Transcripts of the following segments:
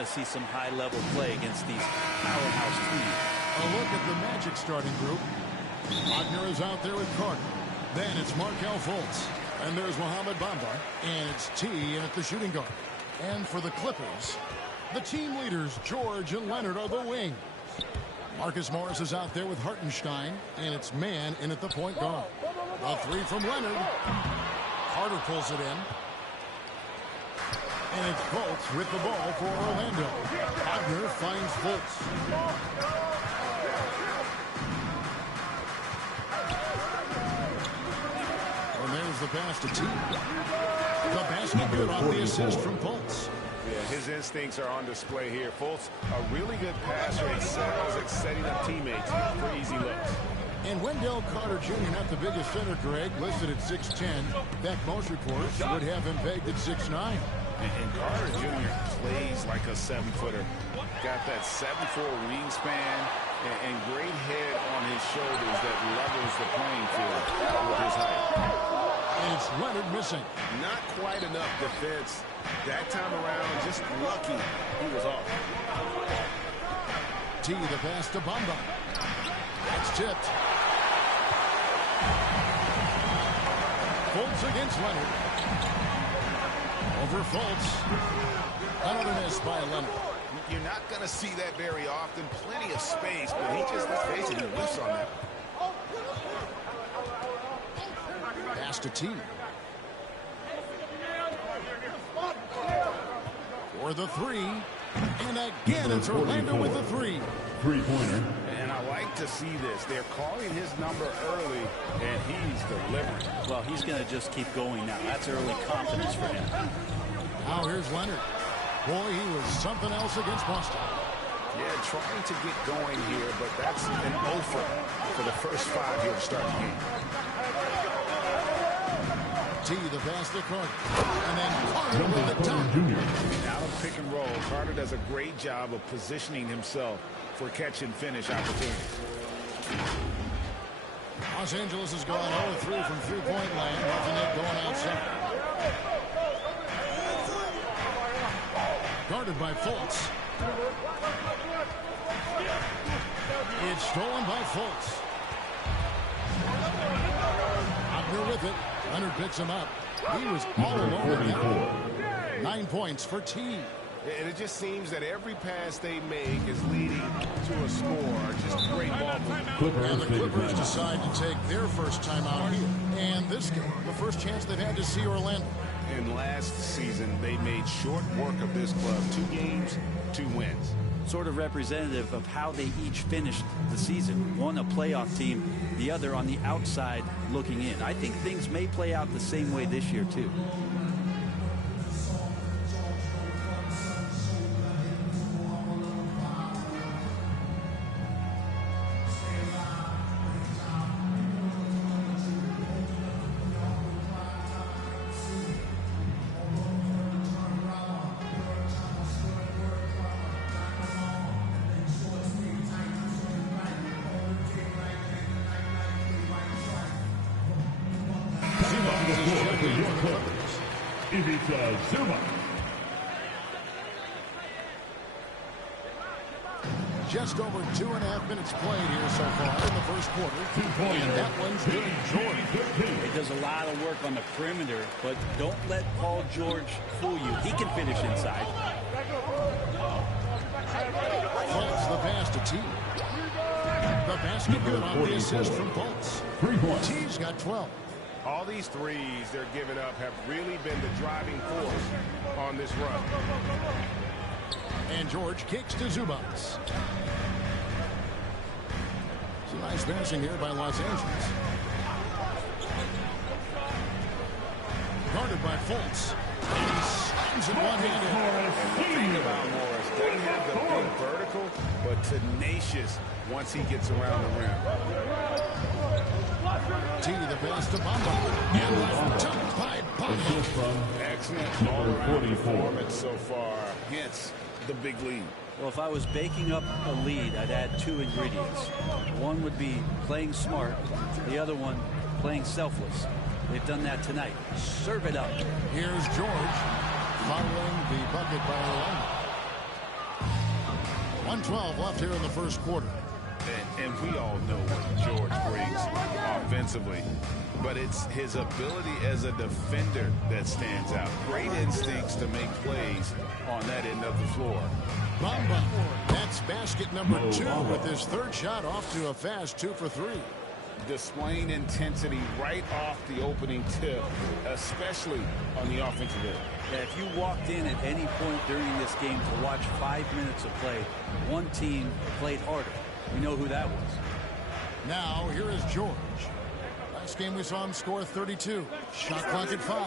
to see some high-level play against these powerhouse teams. A look at the Magic starting group. Wagner is out there with Carter. Then it's Markelle Fultz. And there's Mohamed Bamba. And it's T at the shooting guard. And for the Clippers, the team leaders, George and Leonard, are the wings. Marcus Morris is out there with Hartenstein. And it's Mann in at the point guard. A three from Leonard. Carter pulls it in. And it's Fultz with the ball for Orlando. Wagner finds Fultz. And there's the pass to T. The basket good on the assist from Fultz. Yeah, his instincts are on display here. Fultz, a really good passer, excels at setting up teammates for easy looks. And Wendell Carter Jr., not the biggest center, Greg, listed at 6'10". Back most reports would have him pegged at 6'9". And Carter Jr. plays like a 7-footer. Got that 7'4" wingspan and great head on his shoulders that levels the playing field with his height. And it's Leonard missing. Not quite enough defense. That time around, just lucky he was off. T, the pass to Bamba. That's tipped. Fultz against Leonard. Over Fultz. Another miss by Leonard. You're not going to see that very often. Plenty of space, but he just, let's face it, he whiffs on that. Pass to T. For the three. And again, it's Orlando with the three. Three-pointer. And I like to see this. They're calling his number early, and he's delivering. Well, he's going to just keep going now. That's early confidence for him. Now here's Leonard. Boy, he was something else against Boston. Yeah, trying to get going here, but that's an offer for the first 5 here to start the game. T, the pass to Carter. And then Carter with the dunk. Out of pick and roll, Carter does a great job of positioning himself for catch and finish opportunities. Los Angeles has gone 0-3 from three-point land. Nothing yet going outside. Guarded by Fultz. It's stolen by Fultz. Wagner with it. Leonard picks him up. He was all alone again. 9 points for T. And it just seems that every pass they make is leading to a score. Just great ball movement. And the Clippers decide to take their first time out here. And this game, the first chance they've had to see Orlando. And last season, they made short work of this club. 2 games, 2 wins. Sort of representative of how they each finished the season. One a playoff team, the other on the outside looking in. I think things may play out the same way this year, too. Just over 2.5 minutes played here so far in the first quarter. And that one's good. George. He does a lot of work on the perimeter, but don't let Paul George fool you. He can finish inside. Fultz the pass to T. The basket good on the assist from Fultz. 3 points. T's got 12. All these threes they're giving up have really been the driving force on this run. And George kicks to Zubac. Some nice passing here by Los Angeles. Guarded by Fultz. And he slams it one-handed. And the thing about Morris, doesn't have the big vertical, but tenacious once he gets around the rim. T, the pass to Bamba. And left tucked by Bamba. Excellent all-around performance so far. Hence the big lead. Well, if I was baking up a lead, I'd add 2 ingredients. One would be playing smart. The other one, playing selfless. They've done that tonight. Serve it up. Here's George following the bucket by Orlando. 1:12 left here in the first quarter. And we all know what George brings offensively, but it's his ability as a defender that stands out. Great instincts to make plays on that end of the floor. Bamba, that's basket number 2 with his third shot off to a fast 2 for 3. Displaying intensity right off the opening tip, especially on the offensive end. Yeah, if you walked in at any point during this game to watch 5 minutes of play, one team played harder. We know who that was. Now, here is George. Last game we saw him score 32. Shot clock at 5.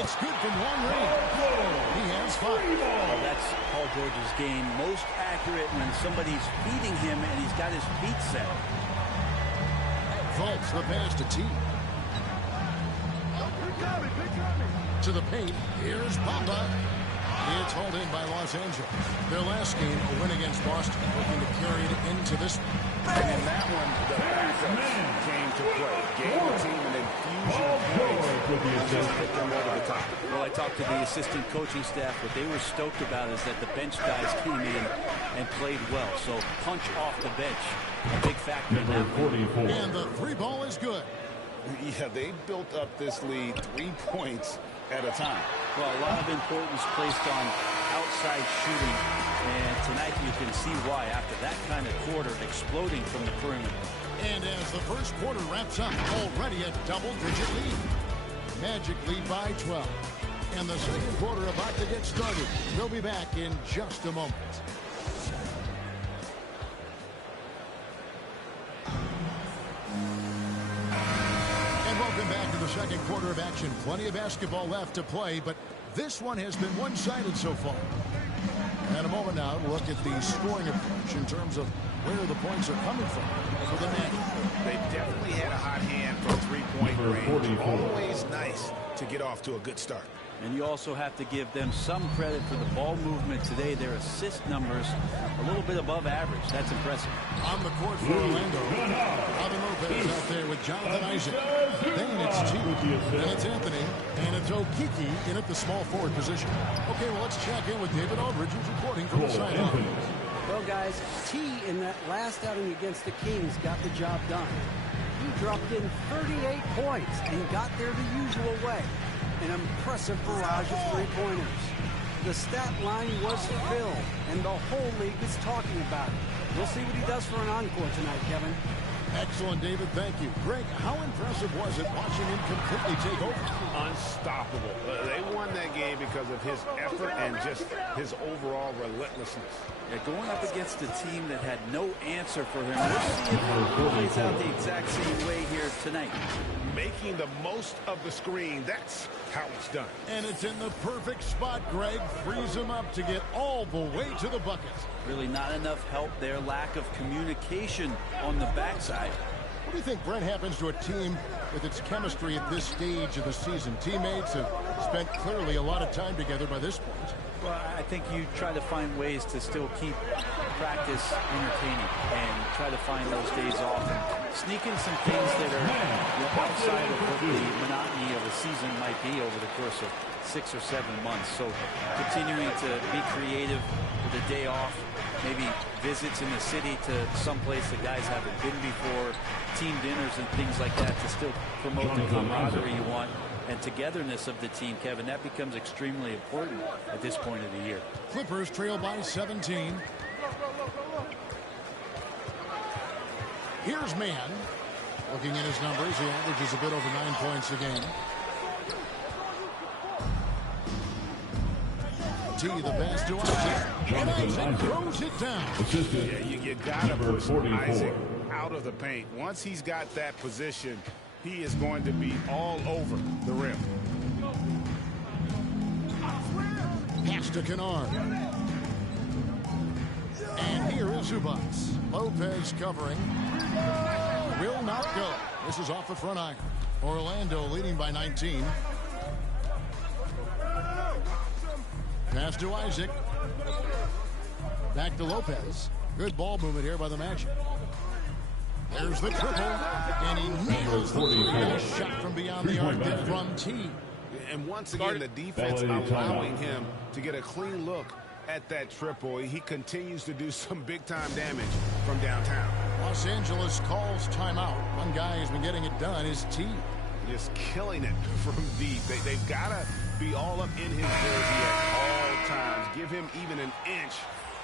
It's good from long range. He has 5. Well, that's Paul George's game. Most accurate when somebody's feeding him and he's got his feet set. Fultz the pass to T. To the paint. Here's Bamba. It's hauled in by Los Angeles. Their last game, a win against Boston, looking to carry it into this one. And in that one, the backups came to play. Gave the team an infusion of points and just put them over the top. Well, I talked to the assistant coaching staff. What they were stoked about is that the bench guys came in and played well. So punch off the bench, a big factor in that one. And the 3 ball is good. Yeah, they built up this lead 3 points at a time. Well, a lot of importance placed on outside shooting, and tonight you can see why after that kind of quarter exploding from the perimeter. And as the first quarter wraps up, already a double-digit lead. Magic lead by 12. And the second quarter about to get started. We'll be back in just a moment. Welcome back to the second quarter of action. Plenty of basketball left to play, but this one has been one-sided so far. And a moment now to look at the scoring approach in terms of where the points are coming from for the Magic. They definitely had a hot hand from three-point range. Always nice to get off to a good start. And you also have to give them some credit for the ball movement today. Their assist numbers a little bit above average. That's impressive. On the court for Orlando, Robin Lopez out there with Jonathan Isaac. Then it's T. Then it's Anthony. And it's Okiki in at the small forward position. Okay, well, let's check in with David Aldridge, who's reporting from the sideline. Well, guys, T in that last outing against the Kings got the job done. He dropped in 38 points and got there the usual way. An impressive barrage of three-pointers. The stat line was filled, and the whole league is talking about it. We'll see what he does for an encore tonight, Kevin. Excellent, David. Thank you. Greg, how impressive was it watching him completely take over? Unstoppable. They won that game because of his effort and just his overall relentlessness. Yeah, going up against a team that had no answer for him. We'll see if it plays out the exact same way here tonight. Making the most of the screen. That's how it's done. And it's in the perfect spot, Greg. Frees him up to get all the way to the bucket. Really not enough help there. Lack of communication on the backside. What do you think, Brent, happens to a team with its chemistry at this stage of the season? Teammates have spent clearly a lot of time together by this point. Well, I think you try to find ways to still keep practice entertaining and try to find those days off and sneak in some things that are outside of what the monotony of a season might be over the course of 6 or 7 months. So continuing to be creative with a day off, maybe visits in the city to someplace the guys haven't been before, team dinners and things like that to still promote the camaraderie you want and togetherness of the team, Kevin. That becomes extremely important at this point of the year. Clippers trail by 17. Here's Mann. Looking at his numbers, he averages a bit over 9 points a game. T, the pass to Isaac. And Isaac throws it down. Yeah, you gotta push Isaac out of the paint. Once he's got that position, he is going to be all over the rim. Pass to Kennard. And here is Zubac. Lopez covering. Will not go. This is off the front iron. Orlando leading by 19. Pass to Isaac. Back to Lopez. Good ball movement here by the Magic. There's the triple. And he nails the three. A shot from beyond the arc there from T. And once again, the defense allowing him to get a clean look at that triple. He continues to do some big-time damage from downtown. Los Angeles calls timeout. One guy who's been getting it done is T. Just killing it from deep. They've got to be all up in his jersey at all times. Give him even an inch,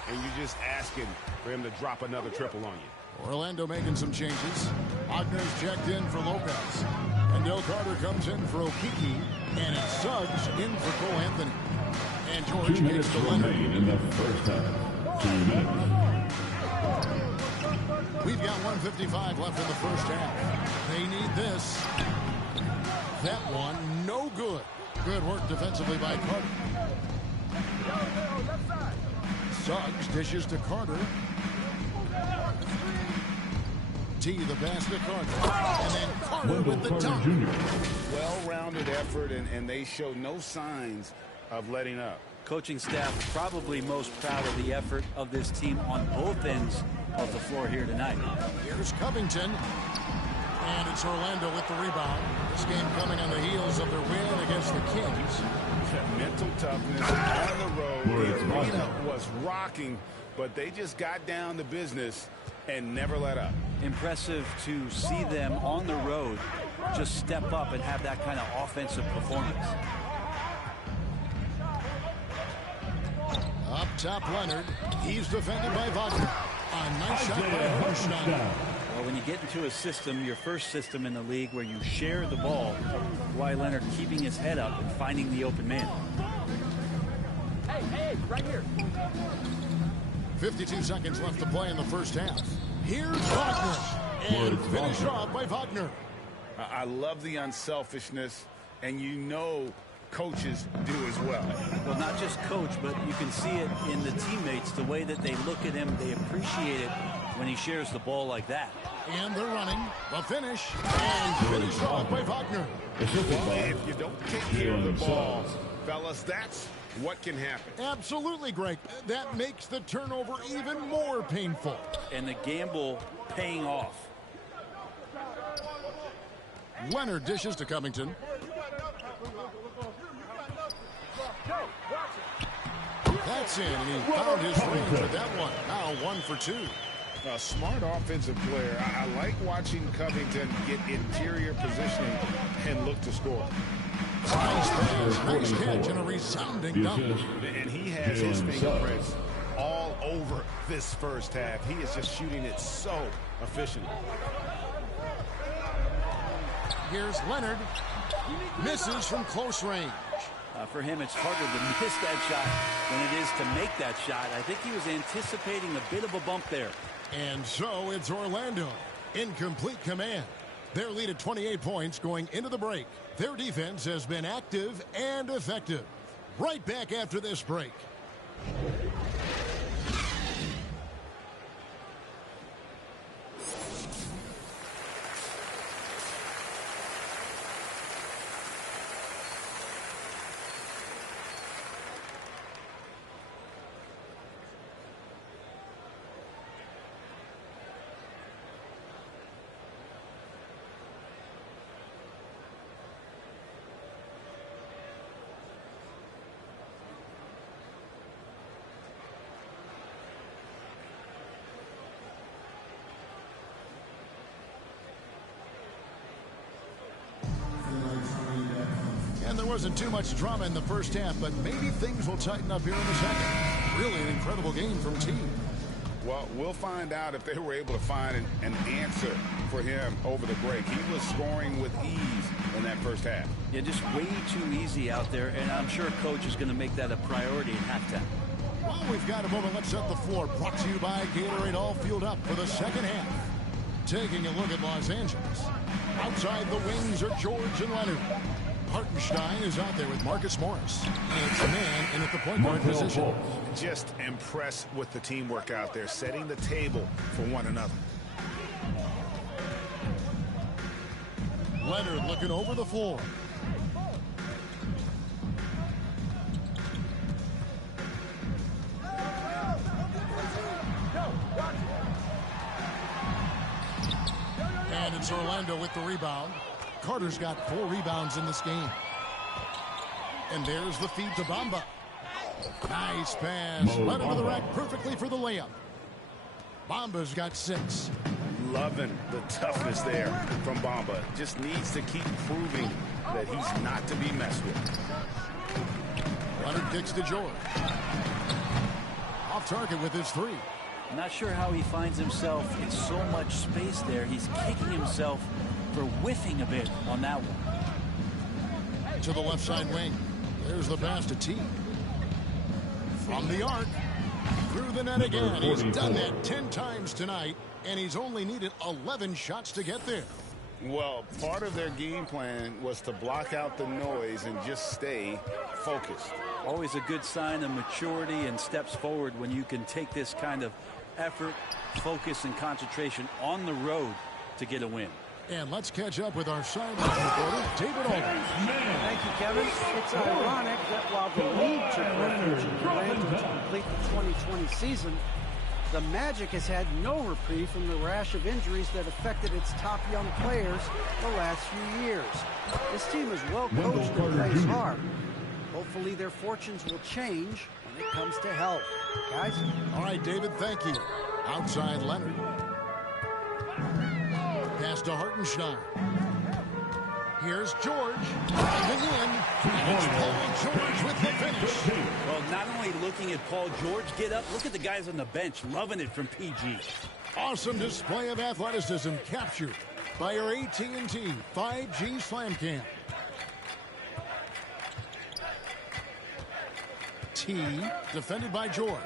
and you're just asking for him to drop another triple on you. Orlando making some changes. Wagner's checked in for Lopez. And Del Carter comes in for Okiki. And it's Suggs in for Cole Anthony. And George gets to Leonard. In the first half. 2 minutes. We've got 1:55 left in the first half. They need this. That one, no good. Good work defensively by Carter. Suggs dishes to Carter. T the pass to Carter. And then Carter with the dunk. Well-rounded effort, and they show no signs of letting up. Coaching staff probably most proud of the effort of this team on both ends of the floor here tonight. Here's Covington. And it's Orlando with the rebound. This game coming on the heels of their win against the Kings. Mental toughness on the road. The arena was rocking, but they just got down to business and never let up. Impressive to see them on the road just step up and have that kind of offensive performance. Up top, Leonard. He's defended by Wagner. A nice shot by Hartenstein. Well, when you get into a system, your first system in the league where you share the ball, Kawhi Leonard keeping his head up and finding the open man. Hey, right here. 52 seconds left to play in the first half. Here's Wagner. And finished off by Wagner. I love the unselfishness, and you know coaches do as well. Well, not just coach, but you can see it in the teammates, the way that they look at him. They appreciate it when he shares the ball like that. And they're running. The finish. And finished off by Wagner. Well, if you don't take care of the ball, fellas, that's what can happen. Absolutely, Greg. That makes the turnover even more painful. And the gamble paying off. Leonard dishes to Covington. That's in, and he found his range with that one. Now 1 for 2. A smart offensive player. I like watching Covington get interior positioning and look to score. Nice pass, nice catch, and a resounding dunk. And he has his fingerprints all over this first half. He is just shooting it so efficiently. Here's Leonard. Misses from close range. For him, it's harder to miss that shot than it is to make that shot. I think he was anticipating a bit of a bump there. And so it's Orlando in complete command. Their lead at 28 points going into the break. Their defense has been active and effective. Right back after this break. And there wasn't too much drama in the first half, but maybe things will tighten up here in the second. Really an incredible game from Team. Well, we'll find out if they were able to find an answer for him over the break. He was scoring with ease in that first half. Yeah, just way too easy out there, and I'm sure Coach is going to make that a priority at halftime. Well, we've got a moment. Let's set the floor. Brought to you by Gatorade, all fueled up for the second half. Taking a look at Los Angeles. Outside the wings are George and Leonard. Hartenstein is out there with Marcus Morris. And it's a man in at the point guard position. Just impressed with the teamwork out there, setting the table for one another. Leonard looking over the floor. And it's Orlando with the rebound. Carter's got 4 rebounds in this game. And there's the feed to Bamba. Nice pass. Led into the rack perfectly for the layup. Bamba's got 6. Loving the toughness there from Bamba. Just needs to keep proving that he's not to be messed with. Leonard kicks to George. Off target with his 3. I'm not sure how he finds himself in so much space there. He's kicking himself for whiffing a bit on that one. To the left side wing. There's the pass to T. From the arc. Through the net again. He's done that 10 times tonight, and he's only needed 11 shots to get there. Well, part of their game plan was to block out the noise and just stay focused. Always a good sign of maturity and steps forward when you can take this kind of effort, focus, and concentration on the road to get a win. And let's catch up with our sideline reporter, David Aldridge. Thank you, Kevin. It's ironic that while the league took refuge in Atlanta to complete the 2020 season, the Magic has had no reprieve from the rash of injuries that affected its top young players the last few years. This team is well coached and plays hard. Hopefully their fortunes will change when it comes to health. Guys? All right, David, thank you. Outside Leonard. Pass to Hartenstein. Here's George. Driving in. And it's Paul George with the finish. Well, not only looking at Paul George get up, look at the guys on the bench loving it from PG. Awesome display of athleticism captured by our AT&T 5G Slam Cam. T, defended by George.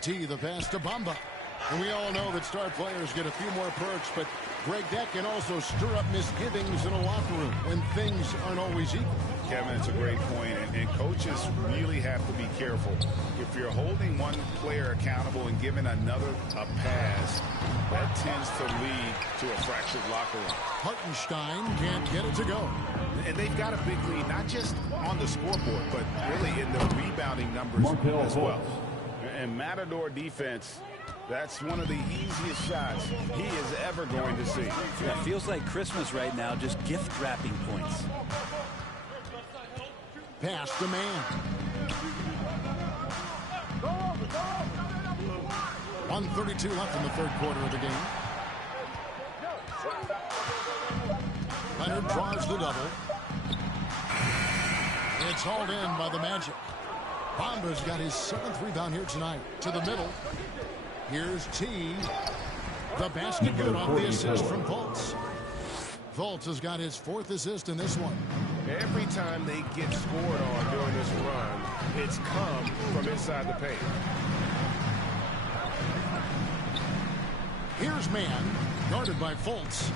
T, the pass to Bamba. And we all know that star players get a few more perks, but Greg, that can also stir up misgivings in a locker room when things aren't always equal. Kevin, it's a great point, and coaches really have to be careful. If you're holding one player accountable and giving another a pass, that tends to lead to a fractured locker room. Hartenstein can't get it to go. And they've got a big lead, not just on the scoreboard, but really in the rebounding numbers as well. And Matador defense, that's one of the easiest shots he is ever going to see. Yeah, it feels like Christmas right now, just gift wrapping points. Pass to man. 1:32 left in the third quarter of the game. Leonard draws the double. It's hauled in by the Magic. Bamba's got his 7th rebound here tonight. To the middle. Here's T. The basket good off the assist from Fultz. Fultz has got his 4th assist in this one. Every time they get scored on during this run, it's come from inside the paint. Here's man, guarded by Fultz.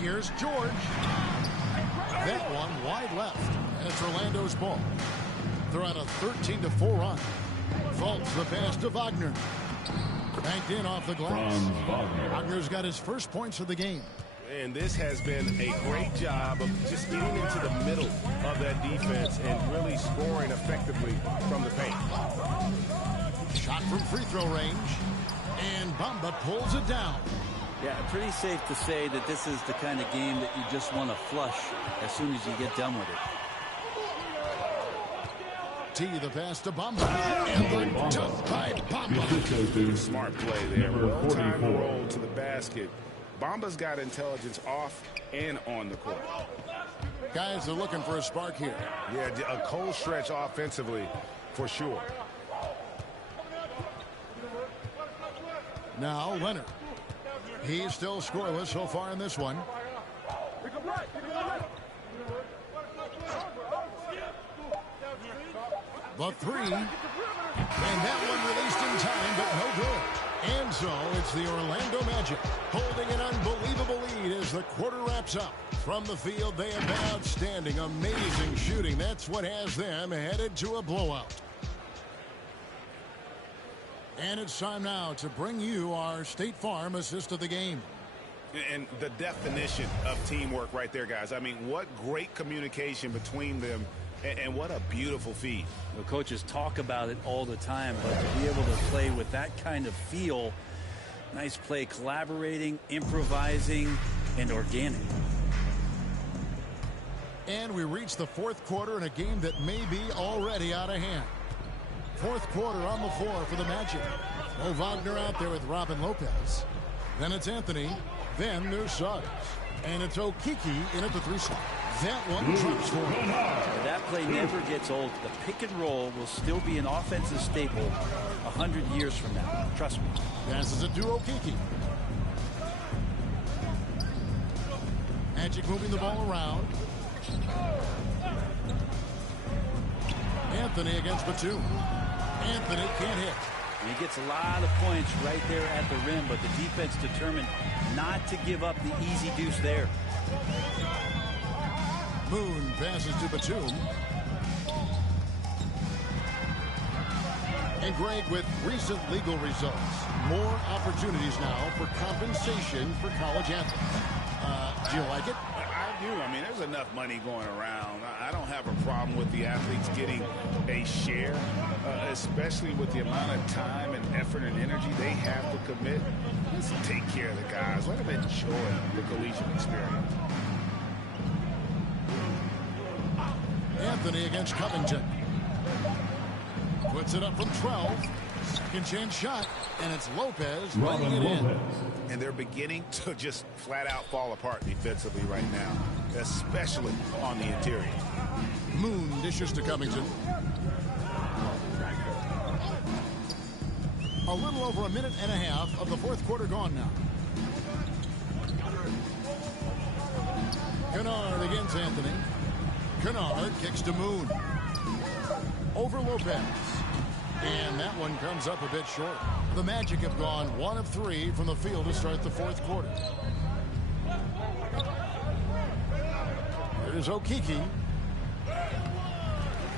Here's George. That one wide left. And it's Orlando's ball. They're on a 13-4 run. Fultz the pass to Wagner. Banked in off the glass. Wagner's got his first points of the game. And this has been a great job of just getting into the middle of that defense and really scoring effectively from the paint. Shot from free throw range. And Bamba pulls it down. Yeah, pretty safe to say that this is the kind of game that you just want to flush as soon as you get done with it. T, the pass to Bamba. And the dunk by Bamba. Smart play there. Well-timed roll to the basket. Bamba's got intelligence off and on the court. Guys are looking for a spark here. Yeah, a cold stretch offensively for sure. Now Leonard. He's still scoreless so far in this one. The 3. And that one released in time, but no good. And so it's the Orlando Magic holding an unbelievable lead as the quarter wraps up. From the field, they have been outstanding, amazing shooting. That's what has them headed to a blowout. And it's time now to bring you our State Farm assist of the game. And the definition of teamwork right there, guys. I mean, what great communication between them, and what a beautiful feed. The coaches talk about it all the time, but to be able to play with that kind of feel, nice play, collaborating, improvising, and organic. And we reach the fourth quarter in a game that may be already out of hand. Fourth quarter on the floor for the Magic. No Wagner out there with Robin Lopez. Then it's Anthony. Then there's Suggs. And it's Okiki in at the 3 slot. That one drops for him. That play never gets old. The pick and roll will still be an offensive staple 100 years from now. Trust me. Passes it to Okiki. Magic moving the ball around. Anthony against Batum. Anthony can't hit. And he gets a lot of points right there at the rim, but the defense determined not to give up the easy deuce there. Moon passes to Batum. And Greg, with recent legal results, more opportunities now for compensation for college athletes. Do you like it? I do. I mean, there's enough money going around. I don't have a problem with the athletes getting a share, especially with the amount of time and effort and energy they have to commit. Let's take care of the guys. Let them enjoy the collegiate experience. Anthony against Covington. Puts it up from 12. Second chance shot, and it's Lopez laying it in. And they're beginning to just flat out fall apart defensively right now, especially on the interior. Moon dishes to Covington. A little over a minute and a half of the fourth quarter gone now. Kennard against Anthony. Kennard kicks to Moon. Over Lopez. And that one comes up a bit short. The Magic have gone 1 of 3 from the field to start the fourth quarter. There's Okiki.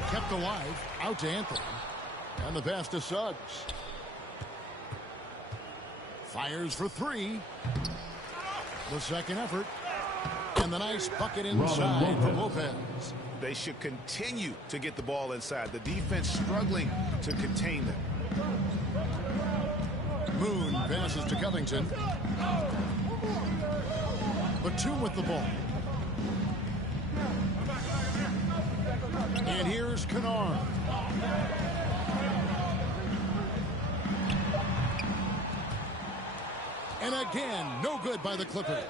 Kept alive. Out to Anthony. And the pass to Suggs. Fires for 3. The second effort. And the nice bucket inside from Lopez. They should continue to get the ball inside. The defense struggling to contain them. Moon passes to Covington. Batum with the ball. And here's Kennard. And again, no good by the Clippers.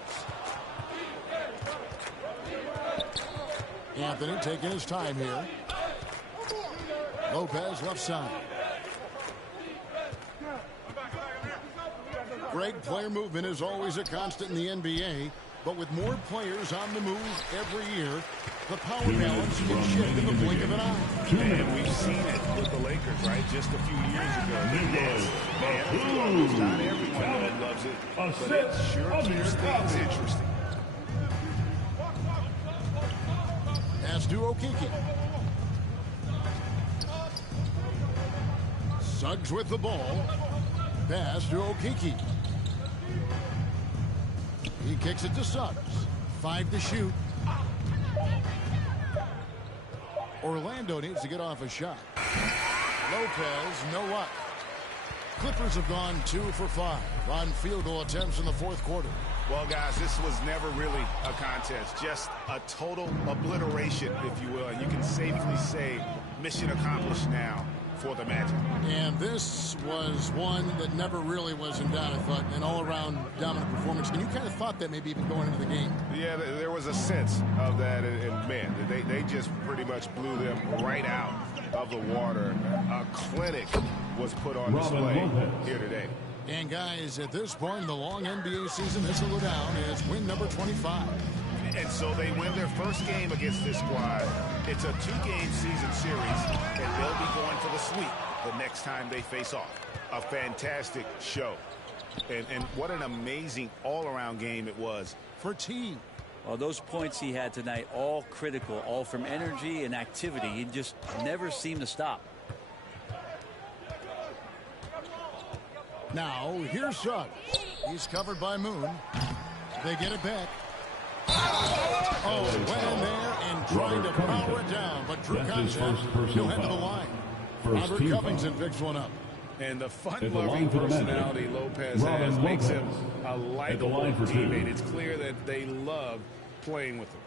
Anthony taking his time here. Lopez left side. Greg, player movement is always a constant in the NBA, but with more players on the move every year, the power balance can shift in the blink of an eye. And we've seen it with the Lakers, right? Just a few years ago. Not everyone loves it, but it sure keeps things interesting. Pass to Okiki. Suggs with the ball. Pass to Okiki. He kicks it to Suggs. 5 to shoot. Orlando needs to get off a shot. Lopez, no luck. Clippers have gone 2 for 5 on field goal attempts in the fourth quarter. Well, guys, this was never really a contest. Just a total obliteration, if you will. And you can safely say mission accomplished now for the Magic. And this was one that never really was in doubt, I thought, an all-around dominant performance. And you kind of thought that maybe even going into the game. Yeah, there was a sense of that. And man, they just pretty much blew them right out of the water. A clinic was put on display here today. And guys, at this point, the long NBA season has to go down as win number 25. And so they win their first game against this squad. It's a 2-game season series, and they'll be going for the sweep the next time they face off. A fantastic show. And what an amazing all-around game it was for T. Well, those points he had tonight, all critical, all from energy and activity. He just never seemed to stop. Now, here's Suggs. He's covered by Moon. They get it back. Oh, went in there and trying to power it down, but Drew contact. He'll head to the line. Robert Covington picks one up. And the fun-loving personality Lopez has makes him a likable teammate. It's clear that they love playing with him.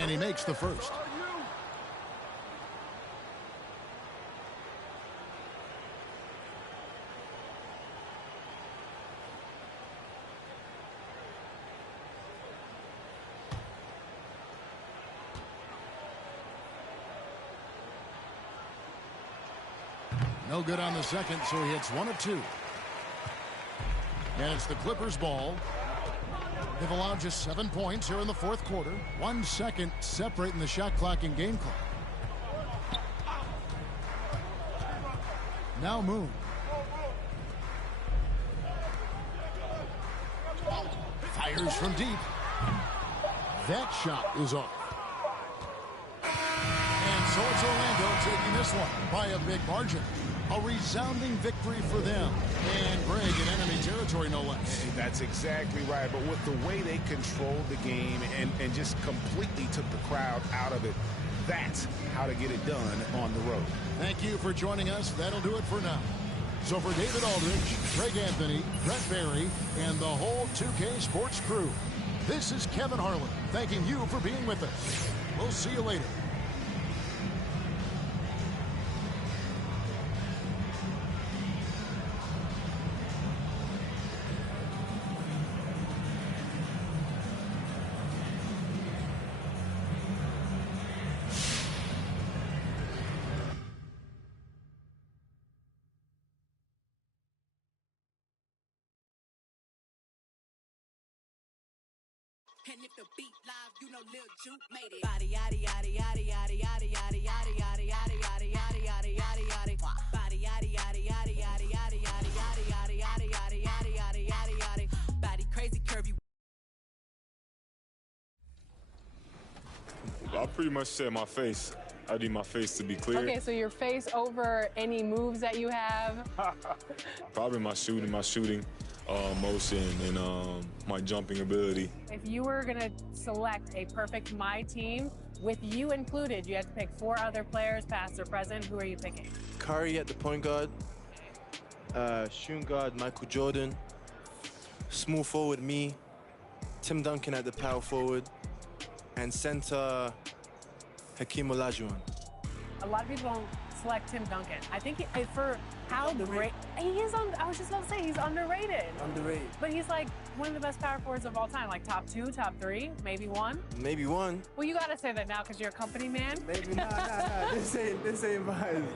And he makes the first. No good on the second, so he hits 1 of 2. And it's the Clippers' ball. They've allowed just 7 points here in the fourth quarter. 1 second separating the shot clock and game clock. Now Moon. Fires from deep. That shot is off. And so it's Orlando taking this one by a big margin. A resounding victory for them. And Greg in enemy territory, no less. That's exactly right. But with the way they controlled the game and just completely took the crowd out of it, that's how to get it done on the road. Thank you for joining us. That'll do it for now. So for David Aldridge, Greg Anthony, Brett Barry, and the whole 2K Sports crew, this is Kevin Harlan thanking you for being with us. We'll see you later. And if the beat live, you know Lil Juke made it. Body yaddy yaddy yaddy yaddy yaddy yaddy yaddy yaddy yaddy yaddy yaddy yaddy yaddy yaddy. Body yaddy yaddy yaddy yaddy yaddy yaddy yaddy yaddy yaddy yaddy yaddy yaddy yaddy yaddy. Body crazy curvy. I pretty much said my face. I need my face to be clear. Okay, so your face over any moves that you have? Probably my shooting motion and my jumping ability. If you were going to select a perfect My Team, with you included, you had to pick 4 other players, past or present. Who are you picking? Curry at the point guard, shooting guard Michael Jordan, small forward me, Tim Duncan at the power forward, and center Hakeem Olajuwon. A lot of people don't select Tim Duncan. I think for how great he is, I was just about to say he's underrated. Underrated. But he's like one of the best power forwards of all time, like top 2, top 3, maybe 1. Maybe 1. Well, you gotta say that now because you're a company man. Maybe nah. This ain't mine.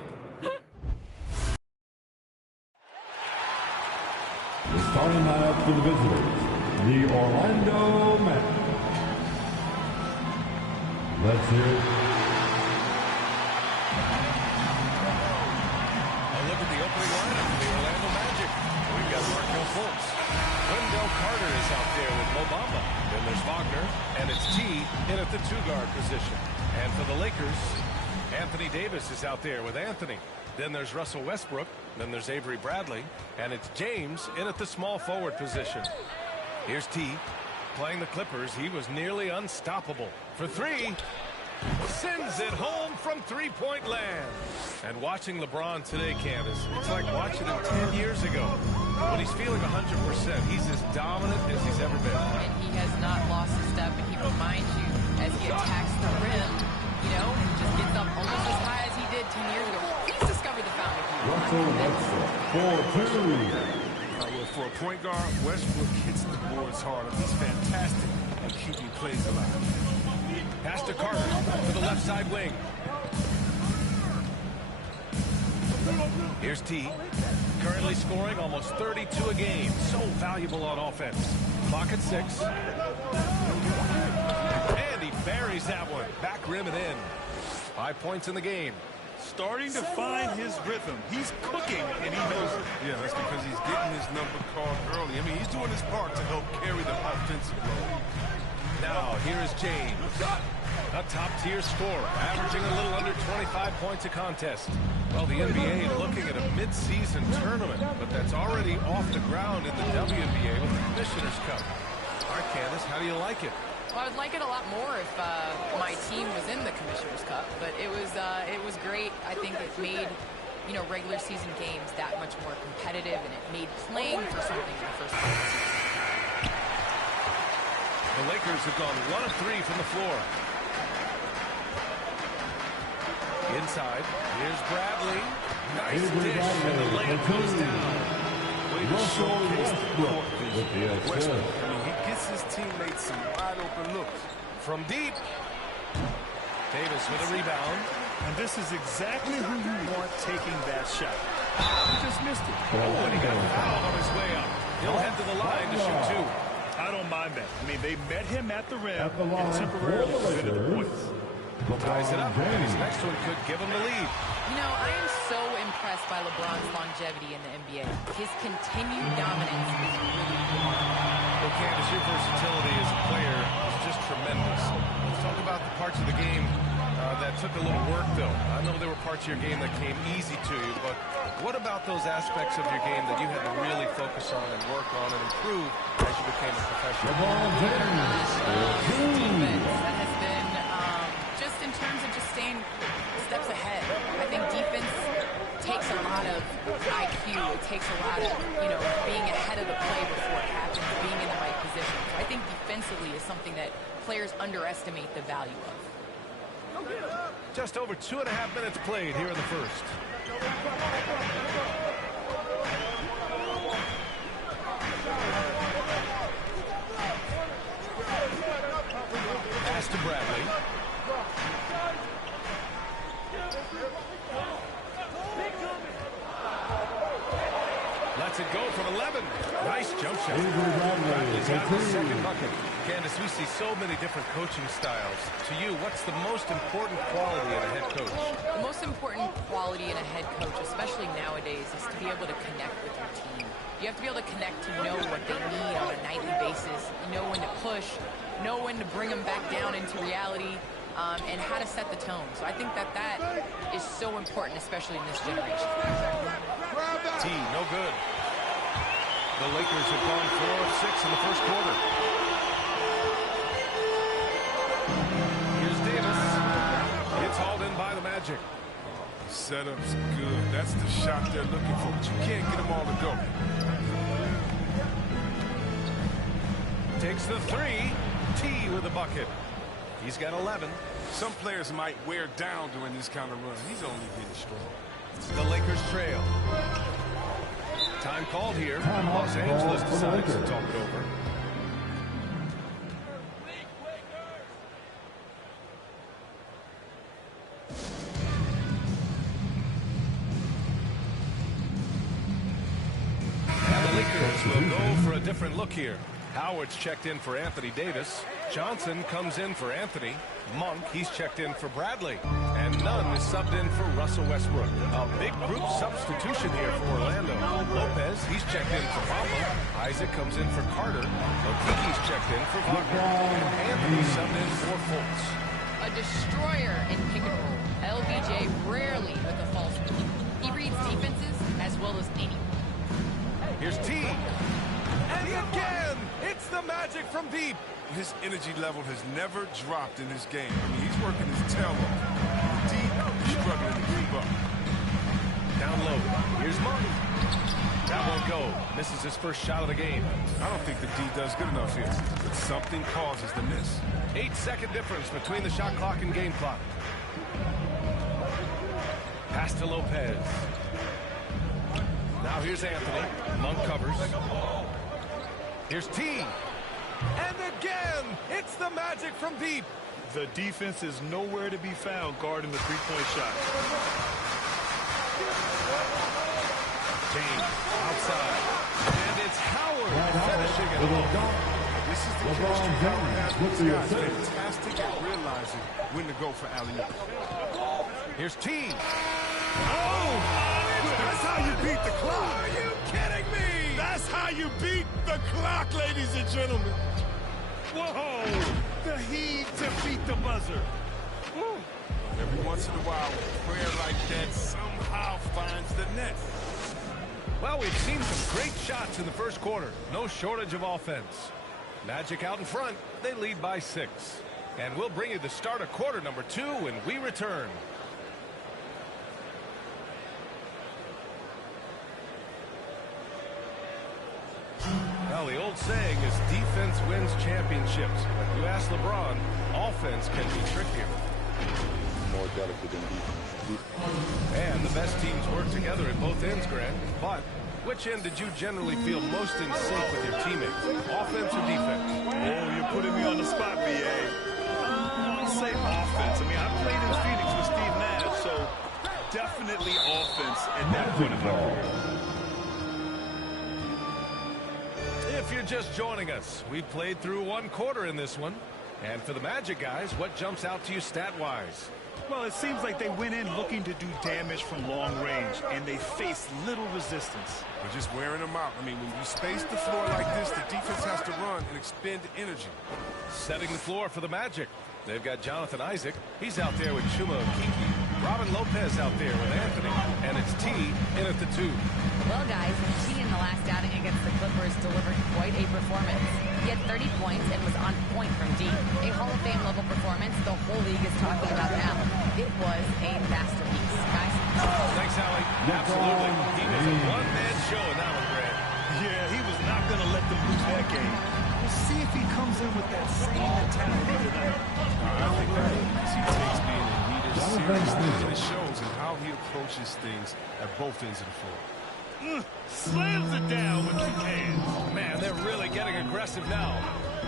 The starting lineup for the visitors, the Orlando Magic. Let's hear it. A look at the opening lineup for the Orlando Magic. We've got Markelle Fultz. Wendell Carter is out there with Mo Bamba. Then there's Wagner, and it's T in at the 2-guard position. And for the Lakers, Anthony Davis is out there with Anthony. Then there's Russell Westbrook. Then there's Avery Bradley. And it's James in at the small forward position. Here's T playing the Clippers. He was nearly unstoppable. For 3, sends it home from three-point land. And watching LeBron today, Candace, it's like watching him 10 years ago. When he's feeling 100%, he's as dominant as he's ever been. And he has not lost a step, and he reminds you as he attacks the rim, and just gets up almost as high as he did 10 years ago. He's discovered the fountain. For a point guard, Westbrook hits the boards hard. He's fantastic at keeping plays alive. Pass to Carter to the left side wing. Here's T. Currently scoring almost 32 a game. So valuable on offense. Clock at 6. And he buries that one. Back rim and in. 5 points in the game. Starting to find his rhythm. He's cooking, and he knows it. Yeah, that's because he's getting his number called early. I mean, he's doing his part to help carry the offensive load. Now, here is James. A top-tier scorer, averaging a little under 25 points a contest. Well, the NBA looking at a mid-season tournament, but that's already off the ground in the WNBA with the Commissioner's Cup. All right, Candace, how do you like it? Well, I would like it a lot more if my team was in the Commissioner's Cup, but it was great. I think it made regular season games that much more competitive, and it made playing for something in the first place. The Lakers have gone 1 of 3 from the floor. Inside. Here's Bradley. Nice dish, and the layup goes down. Way to showcase the court vision. Westbrook, I mean, he gets his teammates some wide open looks. From deep. Davis with a rebound. And this is exactly who you want taking that shot. He just missed it. Oh, and he got fouled on his way up. He'll head to the line to shoot 2. I don't mind that. I mean, they met him at the rim and temporarily prevented the points. Ties it up, and his next one could give him the lead. You know, I am so impressed by LeBron's longevity in the NBA. His continued dominance is really cool. Well, Candace, your versatility as a player is just tremendous. Let's talk about the parts of the game that took a little work, though. I know there were parts of your game that came easy to you, but what about those aspects of your game that you had to really focus on and work on and improve as you became a professional? Defense, that has been just in terms of just staying steps ahead. I think defense takes a lot of IQ. It takes a lot of, being ahead of the play before it happens, being in the right position. So I think defensively is something that players underestimate the value of. Just over 2.5 minutes played here in the first. Pass to Bradley. Lets it go from 11. Nice jump shot. Bradley's got the second bucket. Candace, we see so many different coaching styles. To you, what's the most important quality in a head coach? The most important quality in a head coach, especially nowadays, is to be able to connect with your team. You have to be able to connect to know what they need on a nightly basis, know when to push, know when to bring them back down into reality, and how to set the tone. So I think that is so important, especially in this generation. T, no good. The Lakers have gone 4 of 6 in the first quarter. Here's Davis. It's hauled in by the Magic. The setup's good. That's the shot they're looking for, but you can't get them all to go. Takes the 3. T with a bucket. He's got 11. Some players might wear down during this kind of run. He's only getting strong. The Lakers trail. Time called here. Los Angeles decides to talk it over. And the Lakers will go for a different look here. Howard's checked in for Anthony Davis. Johnson comes in for Anthony. Monk, he's checked in for Bradley. And Nunn is subbed in for Russell Westbrook. A big group substitution here for Orlando. Lopez, he's checked in for Bamba. Isaac comes in for Carter. Okiki's checked in for Wagner. And Anthony subbed in for Fultz. A destroyer in pick and roll. LBJ rarely with a false break. He reads defenses as well as anyone. Here's T. And again, it's the Magic from deep. His energy level has never dropped in this game. I mean, he's working his tail off. Deep, he's struggling to keep up. Down low. Here's Monk. That won't go. Misses his first shot of the game. I don't think the D does good enough here, but something causes the miss. 8-second difference between the shot clock and game clock. Pass to Lopez. Now here's Anthony. Monk covers. Here's T. And again, it's the Magic from deep. The defense is nowhere to be found guarding the three-point shot. James outside. And it's Howard finishing it off. This is the chemistry Howard has with these guys. Fantastic at realizing when to go for alley-oop. Here's T. Oh! That's how you beat the clock. Are you kidding me? That's how you beat the clock, ladies and gentlemen. Whoa! The heave to beat the buzzer. Woo. Every once in a while, a prayer like that somehow finds the net. Well, we've seen some great shots in the first quarter. No shortage of offense. Magic out in front. They lead by 6. And we'll bring you the start of quarter number 2 when we return. Well, the old saying is defense wins championships. But you ask LeBron, offense can be trickier. more delicate than defense. And the best teams work together at both ends, Grant. But which end did you generally feel most in sync with your teammates? Offense or defense? Oh, you're putting me on the spot, BA. I'll say offense. I mean, I played in Phoenix with Steve Nash, so definitely offense at that point in my career. If you're just joining us, we played through one quarter in this one. And for the Magic guys, what jumps out to you stat-wise? Well, it seems like they went in looking to do damage from long range, and they faced little resistance. We're just wearing them out. I mean, when you space the floor like this, the defense has to run and expend energy. Setting the floor for the Magic. They've got Jonathan Isaac. He's out there with Chuma Okeke. Robin Lopez out there with Anthony. And it's T in at the 2. Well, guys, T in the last outing against the Clippers delivered quite a performance. He had 30 points and was on point from deep. A Hall of Fame level performance the whole league is talking about now. It was a masterpiece, guys. Thanks, Allie. Absolutely. He was a one-man show in that one, Grant. Yeah, he was not going to let them lose that game. We'll see if he comes in with that same mentality tonight. I think that he takes being a leader seriously, and it shows in how he approaches things at both ends of the floor. Slams it down with 2 hands. Man, they're really getting aggressive now.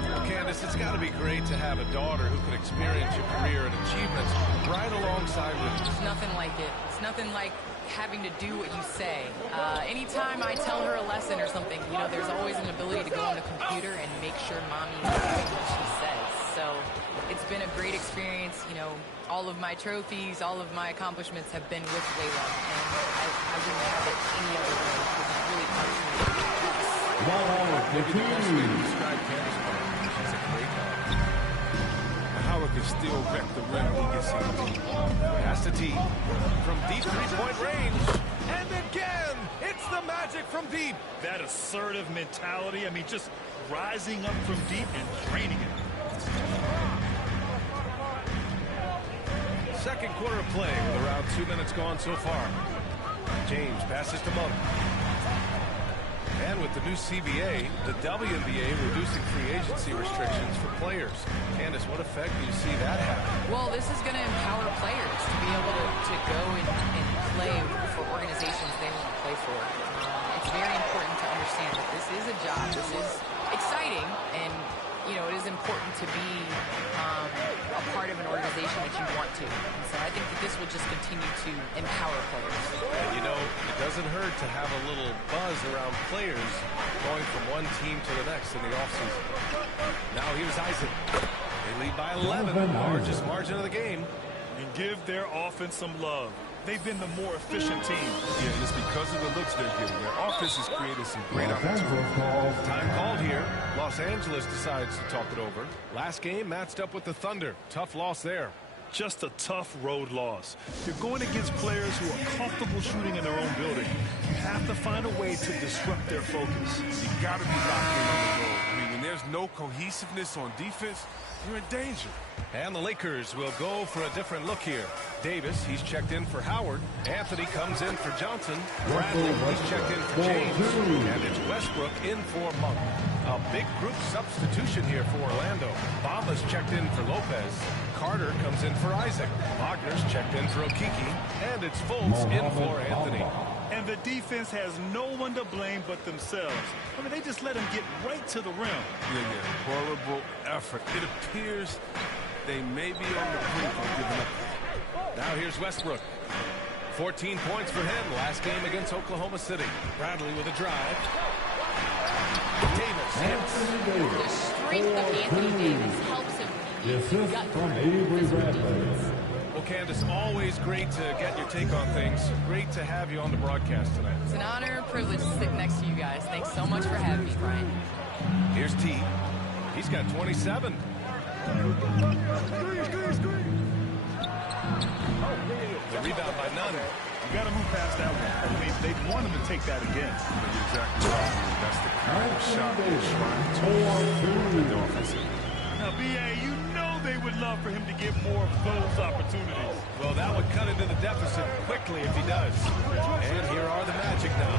Well, Candace, it's got to be great to have a daughter who can experience your career and achievements right alongside with you. It's nothing like it. It's nothing like having to do what you say. Anytime I tell her a lesson or something, you know, there's always an ability to go on the computer and make sure mommy is doing what she says. So it's been a great experience. You know, all of my trophies, all of my accomplishments have been with Layla, and I wouldn't have it any other way. It's really fun for me. Maybe the best way to describe Candace Parker. She's a great dog. Howard can still wreck the rim when he gets in the deep. Pass to T from deep 3-point range. And again, it's the Magic from deep. That assertive mentality, I mean, just rising up from deep and draining it. Second quarter of play with around 2 minutes gone so far. James passes to Monk. And with the new CBA, the WNBA reducing free agency restrictions for players. Candace, what effect do you see that having? Well, this is going to empower players to be able to go and play for organizations they want to play for. It's very important to understand that this is a job. This is exciting, and you know, it is important to be a part of an organization that you want to. And so I think that this will just continue to empower players. And you know, it doesn't hurt to have a little buzz around players going from one team to the next in the offseason. Now here's Isaac. They lead by 11, largest margin of the game. And give their offense some love. They've been the more efficient team. Yeah, and it's because of the looks they're getting. Their offense has created some great opportunities. Time called here. Los Angeles decides to talk it over. Last game matched up with the Thunder. Tough loss there. Just a tough road loss. You're going against players who are comfortable shooting in their own building. You have to find a way to disrupt their focus. You got to be locked in on the road. I mean, when there's no cohesiveness on defense, you're in danger. And the Lakers will go for a different look here. Davis, he's checked in for Howard. Anthony comes in for Johnson. Bradley, he's checked in for James. And it's Westbrook in for Monk. A big group substitution here for Orlando. Bamba's checked in for Lopez. Carter comes in for Isaac. Wagner's checked in for Okeke. And it's Fultz in for Anthony. And the defense has no one to blame but themselves. I mean, they just let him get right to the rim. Yeah. Horrible effort. It appears they may be on the brink of giving up. Now here's Westbrook. 14 points for him last game against Oklahoma City. Bradley with a drive. Davis hits. The strength of Anthony Davis helps him. The assist from Avery Bradley. Well, Candace, always great to get your take on things. Great to have you on the broadcast tonight. It's an honor and privilege to sit next to you guys. Thanks so much for having me, Brian. Here's T. He's got 27. The rebound by Nunn. You got to move past that one. I mean, they want him to take that again. You're exactly right. That's the kind of shot they're trying to the offensive. Now, BA, you know they would love for him to get more of those opportunities. Well, that would cut into the deficit quickly if he does. And here are the Magic now.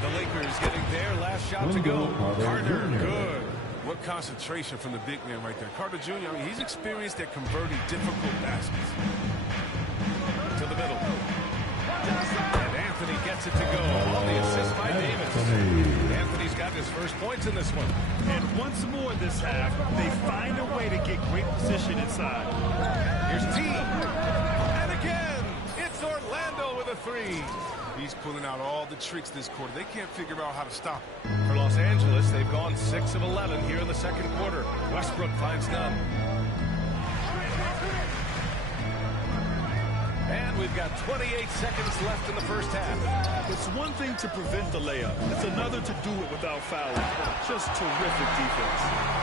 The Lakers getting their last shot to go. Carter, good. What concentration from the big man right there. Carter Jr., I mean, he's experienced at converting difficult baskets. the middle. And Anthony gets it to go on the assist by Davis. Anthony's got his first points in this one. And once more this half, they find a way to get great position inside. Here's T. And again, it's Orlando with a three. He's pulling out all the tricks this quarter. They can't figure out how to stop him. For Los Angeles, they've gone 6 of 11 here in the second quarter. Westbrook finds none. And we've got 28 seconds left in the first half. It's one thing to prevent the layup. It's another to do it without fouling. Just terrific defense.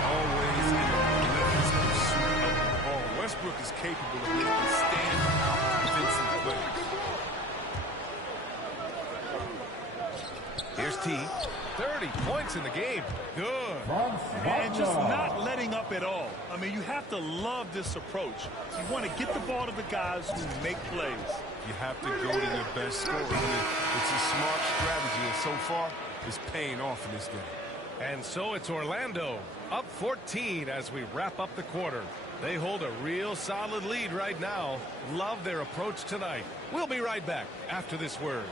Always in a relentless pursuit of the ball. Westbrook is capable of making stand defensive plays. Here's T. 30 points in the game. Good. And just not letting up at all. I mean, you have to love this approach. You want to get the ball to the guys who make plays. You have to go to your best scorer. I mean, it's a smart strategy, and so far, it's paying off in this game. And so it's Orlando up 14 as we wrap up the quarter. They hold a real solid lead right now. Love their approach tonight. We'll be right back after this word.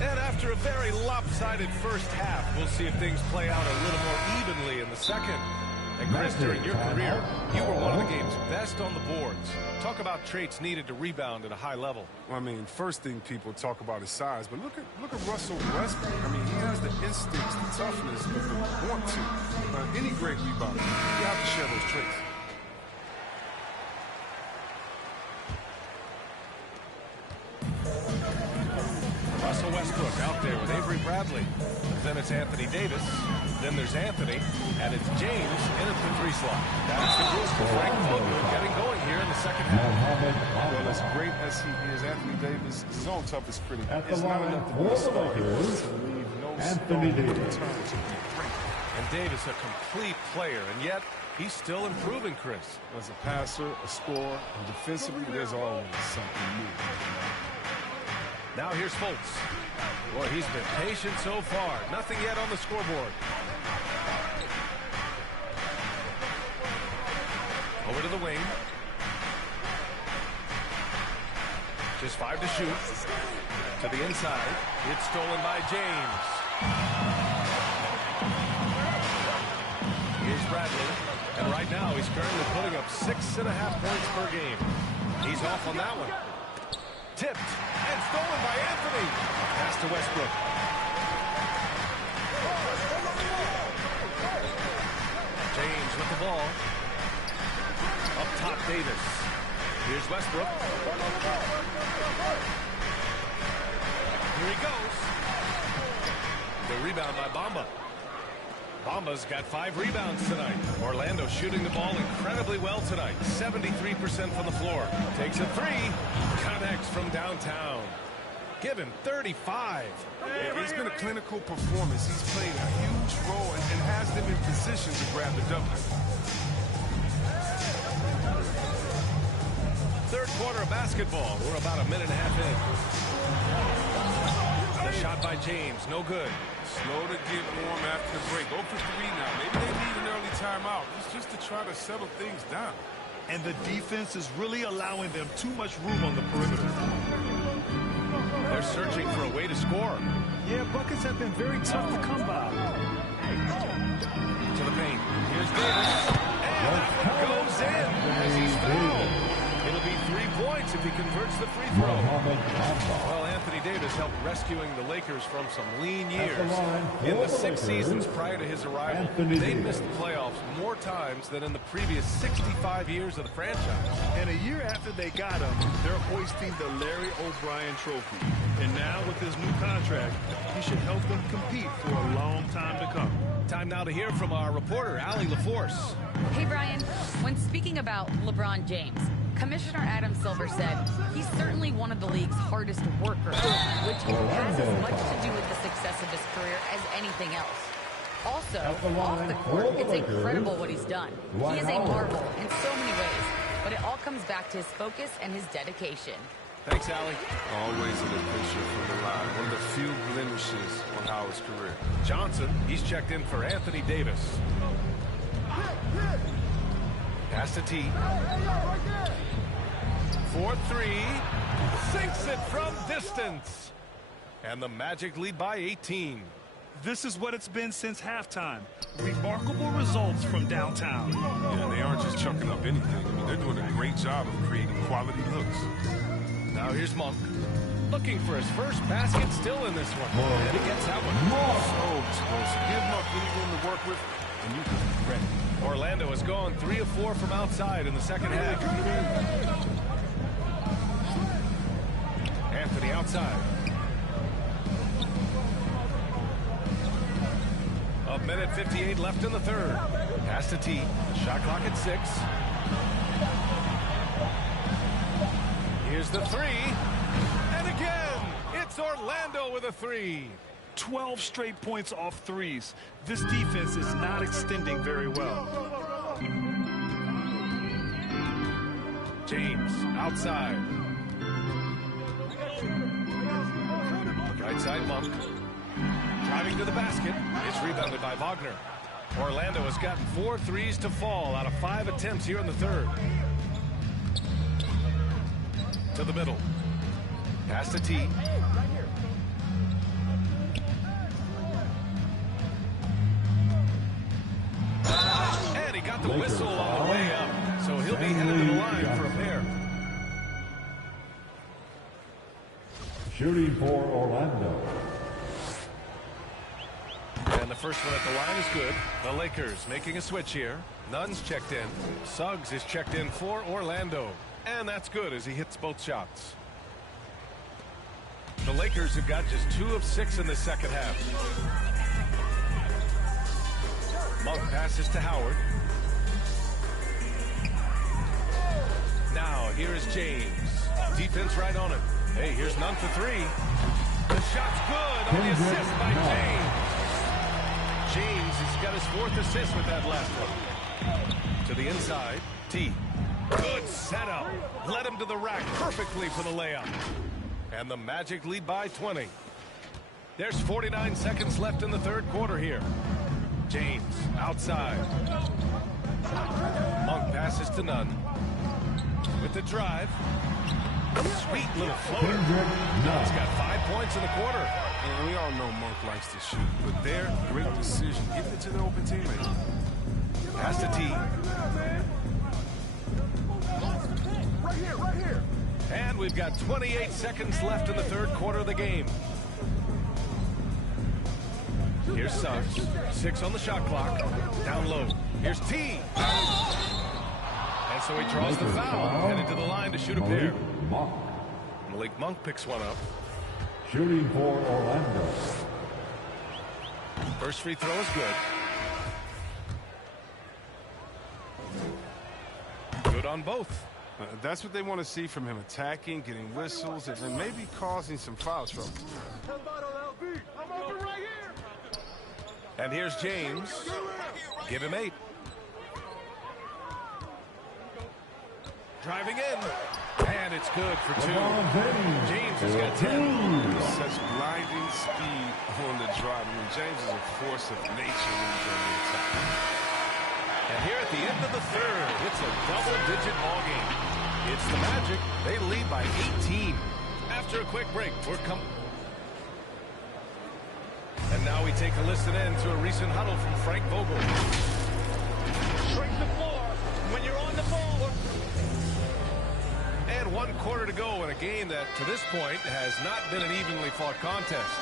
And after a very lopsided first half, we'll see if things play out a little more evenly in the second. And Chris, during your career, you were one of the game's best on the boards. Talk about traits needed to rebound at a high level. I mean, first thing people talk about is size, but look at Russell Westbrook. I mean, he has the instincts, the toughness, but the want to. Any great rebounder, you have to share those traits. Russell Westbrook out there with Avery Bradley. Then it's Anthony Davis. Then there's Anthony. And it's James in at the three slot. That's the group for Frank Vogel getting going here in the second half. Well, as great as he is, Anthony Davis, his own toughest critic. It's not enough to be a star. To leave no stone unturned to be great. And Davis, a complete player, and yet he's still improving, Chris. As a passer, a scorer, and defensively, there's always something new. Now here's Fultz. Boy, he's been patient so far. Nothing yet on the scoreboard. Over to the wing. Just 5 to shoot. To the inside. It's stolen by James. Here's Bradley. And right now he's currently putting up 6.5 points per game. He's off on that one. Tipped and stolen by Anthony. Pass to Westbrook. James with the ball. Up top, Davis. Here's Westbrook. Here he goes. The rebound by Bamba. Bamba's got 5 rebounds tonight. Orlando shooting the ball incredibly well tonight. 73% from the floor. Takes a 3. Connects from downtown. Give him 35. It's been a clinical performance. He's playing a huge role and has them in position to grab the W. Third quarter of basketball. We're about a minute and a half in. The shot by James. No good. Slow to get warm after the break. 0 for 3 now. Maybe they need an early timeout. It's just to try to settle things down. And the defense is really allowing them too much room on the perimeter. They're searching for a way to score. Yeah, buckets have been very tough to come by. To the paint. Here's Davis. And goes in as he's fouled. It'll be 3 points if he converts the free throw. Well, Anthony Davis helped rescuing the Lakers from some lean years. In the 6 seasons prior to his arrival, they missed the playoffs more times than in the previous 65 years of the franchise. And a year after they got him, they're hoisting the Larry O'Brien Trophy. And now with his new contract, he should help them compete for a long time to come. Time now to hear from our reporter, Allie LaForce. Hey, Brian, when speaking about LeBron James, Commissioner Adam Silver said he's certainly one of the league's hardest workers, which has as much to do with the success of his career as anything else. Also, off the court, it's incredible what he's done. He is a marvel in so many ways, but it all comes back to his focus and his dedication. Thanks, Allie. Always in the picture from the line. One of the few blemishes on Howard's career. Johnson, he's checked in for Anthony Davis. Pass to T. 4-3. Sinks it from distance. And the Magic lead by 18. This is what it's been since halftime. Remarkable results from downtown. Yeah, and they aren't just chucking up anything. I mean, they're doing a great job of creating quality looks. Now here's Monk. Looking for his first basket, still in this one. And he gets that one. So explosive. Give Monk any room to work with, and you can be ready. Orlando has gone 3 of 4 from outside in the second half. Anthony outside. A minute 58 left in the third. Pass to T. Shot clock at 6. Here's the 3. And again, it's Orlando with a 3. 12 straight points off threes. This defense is not extending very well. James outside. Right side Monk. Driving to the basket. It's rebounded by Wagner. Orlando has gotten 4 threes to fall out of 5 attempts here in the third. To the middle. Pass to T. And he got the whistle on the way up. So he'll be headed to the line for a pair. Shooting for Orlando. And the first one at the line is good. The Lakers making a switch here. Nunn's checked in. Suggs is checked in for Orlando. And that's good as he hits both shots. The Lakers have got just 2 of 6 in the second half. Monk passes to Howard. Now here is James. Defense right on him. Hey, here's Nunn for 3. The shot's good on the assist by James. James has got his 4th assist with that last one. To the inside, T. Good setup. Led him to the rack perfectly for the layup. And the Magic lead by 20. There's 49 seconds left in the third quarter here. James outside. Monk passes to Nunn. With the drive. Sweet little floater. Nunn's got 5 points in the quarter. And we all know Monk likes to shoot, but their great decision, giving it to their open teammate. Pass to T. Right here. And we've got 28 seconds left in the third quarter of the game. Here's Suggs. 6 on the shot clock. Down low. Here's T. And so he draws the foul. Headed to the line to shoot a pair. Malik Monk picks one up. Shooting for Orlando. First free throw is good. Good on both. That's what they want to see from him, attacking, getting whistles, and maybe causing some foul trouble. And here's James. Give him 8. Driving in. And it's good for 2. James has got 10. Such blinding speed on the drive. I mean, James is a force of nature when he's on the attack. And here at the end of the third, it's a double-digit ball game. It's the Magic. They lead by 18. After a quick break, we're coming. And now we take a listen in to a recent huddle from Frank Vogel. Straight to the floor when you're on the ball. And one quarter to go in a game that, to this point, has not been an evenly fought contest.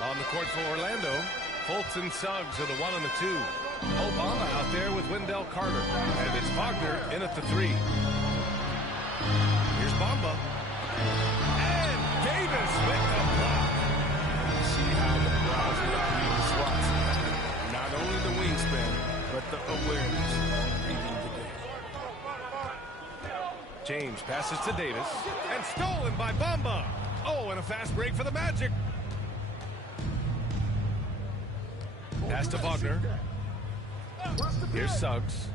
On the court for Orlando, Fultz and Suggs are the 1 and the 2. Obama out there with Wendell Carter. And it's Wagner in at the 3. Here's Bamba. And Davis with the block. See how the Browns are looking at the swats. Not only the wingspan, but the awareness. James passes to Davis. And stolen by Bamba. Oh, and a fast break for the Magic. Pass to Wagner. Here's Suggs.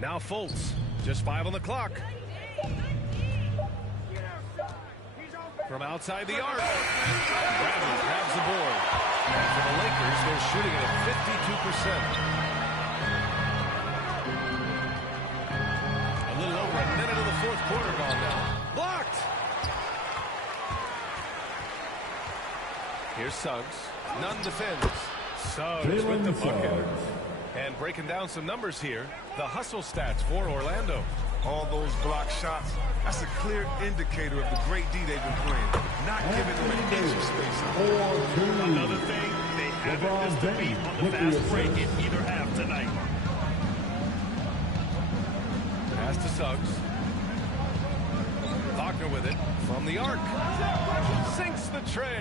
Now Fultz. Just 5 on the clock. From outside the arc. Bradley grabs the board. And for the Lakers, they're shooting it at 52%. A little over a minute of the fourth quarter gone now. Blocked! Here's Suggs. Nunn defends. Suggs with the bucket. And breaking down some numbers here, the hustle stats for Orlando. All those block shots, that's a clear indicator of the great D they've been playing. Not giving them an inch of space. Another thing, they haven't missed a beat on the fast break in either half tonight. Pass to Suggs. Wagner with it from the arc. Sinks the tray.